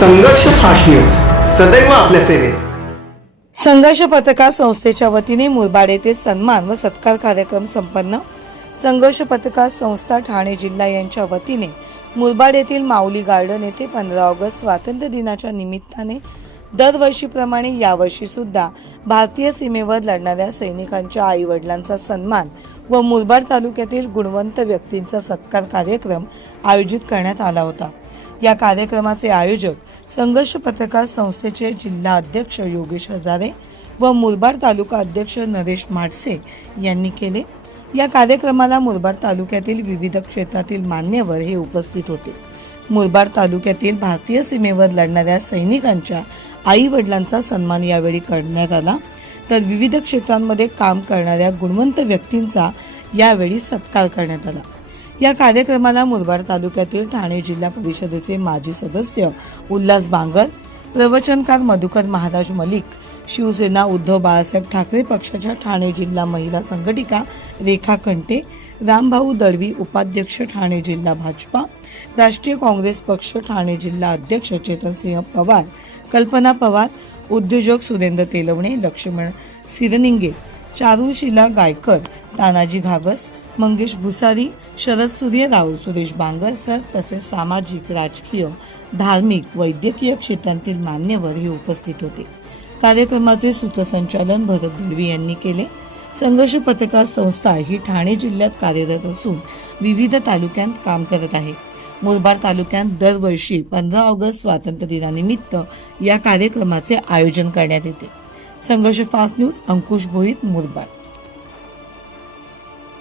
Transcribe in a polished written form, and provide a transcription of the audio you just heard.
संघर्ष fast news सदैव आपल्या सेवेत। संघर्ष पत्रकार संस्थेच्या वतीने मुरबाड येथे सन्मान व सत्कार कार्यक्रम संपन्न। संघर्ष पत्रकार संस्था ठाणे जिल्हा यांच्या वतीने मुरबाड येथील माऊली गार्डन येथे 15 ऑगस्ट स्वातंत्र्य दिनाच्या निमित्ताने दरवर्षीप्रमाणे यावर्षी सुद्धा भारतीय सीमेवर लढणाऱ्या सैनिकांच्या आई वडिलांचा सन्मान व मुरबाड तालुक्यातील गुणवंत व्यक्तींचा सत्कार कार्यक्रम आयोजित करण्यात आला होता। या कार्यक्रमाचे आयोजक संघर्ष पत्रकार संस्थेचे जिल्हा अध्यक्ष योगेश हजारे व मुरबाड तालुका अध्यक्ष नरेश माडसे यांनी केले। या कार्यक्रमाला मुरबाड तालुक्यातील विविध क्षेत्रातील मान्यवर हे उपस्थित होते। मुरबाड तालुक्यातील भारतीय सीमेवर लढणाऱ्या सैनिकांच्या आई वडिलांचा सन्मान यावेळी करण्यात आला, तर विविध क्षेत्रांमध्ये काम करणाऱ्या गुणवंत व्यक्तींचा यावेळी सत्कार करण्यात आला। या कार्यक्रमाला मुरबाड तालुक्यातील ठाणे जिल्हा परिषदेचे माजी सदस्य उल्हास बांगर, प्रवचनकार मधुकर महाराज मलिक, शिवसेना उद्धव बाळासाहेब ठाकरे पक्षाच्या ठाणे जिल्हा महिला संघटिका रेखा कंटे, रामभाऊ दळवी उपाध्यक्ष ठाणे जिल्हा भाजपा, राष्ट्रीय काँग्रेस पक्ष ठाणे जिल्हा अध्यक्ष चेतनसिंह पवार, कल्पना पवार, उद्योजक सुरेंद्र तेलवणे, लक्ष्मण सिरनिंगे, चारुशिला गायकर, तानाजी घागस, मंगेश भुसारी, शरद सूर्य राव, सुरेश बांगर सर तसेच सामाजिक, राजकीय, धार्मिक, वैद्यकीय क्षेत्रांतील मान्यवर हे उपस्थित होते। कार्यक्रमाचे सूत्रसंचालन भरत दळवी यांनी केले। संघर्ष पत्रकार संस्था ही ठाणे जिल्ह्यात कार्यरत असून विविध तालुक्यात काम करत आहे। मुरबाड तालुक्यात दरवर्षी 15 ऑगस्ट स्वातंत्र्य दिनानिमित्त या कार्यक्रमाचे आयोजन करण्यात येते। संघर्ष फास्ट न्यूज, अंकुश भोईर, मुरबाड।